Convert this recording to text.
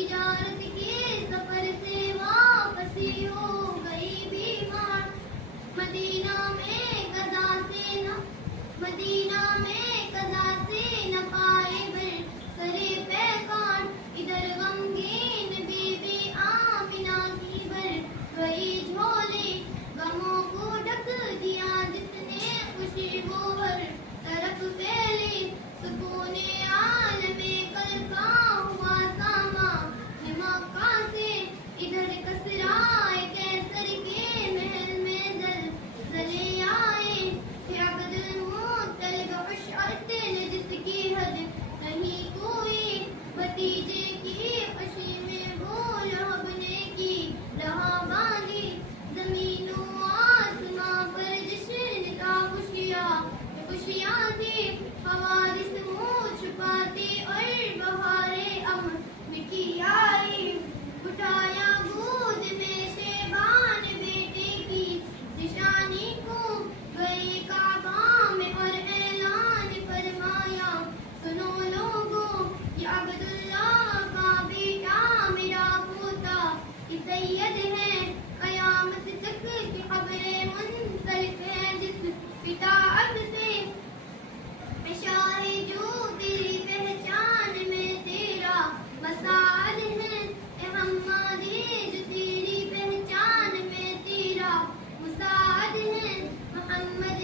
تجارت کے سفر سے واپسی ہو گئی بیمار، مدینہ میں قضا سے نہ پائے بر سرے پیکان، ادھر غمگین بی بی آمنہ کی بھر گئی جھولی، غموں کو ڈھک دیا جس نے خوشی وہ ہر طرف پھیلی، سکون عالم کل کا ہوا ساما مکہ سے، ادھر کسرائے کیسر کے محل میں زلزلے آئے، کہ عبد المطلب عشرت جس کی حد نہیں کوئی، بھتیجے کی خوشی میں وہ لہب نے کی رہا باندھی، زمین و آسماں پر جشن کا خوشیاں تھی، حوادث منہ چھپاتے اور بہارے مٹی آئی، اٹھایا گود میں شیبان بیٹے کی نشانی کو، گئے کعبہ میں اور اعلان فرمایا سنو لوگوں، یہ عبداللہ کا بیٹا میرا پوتا کہ سید ہے، قیامت تک کی خبریں منسلک ہیں جس اطاعت سے، شاہ جو تیری پہچان میں تیرا مساعد ہے، اے حمادی جو تیری پہچان میں تیرا مساعد ہے، محمد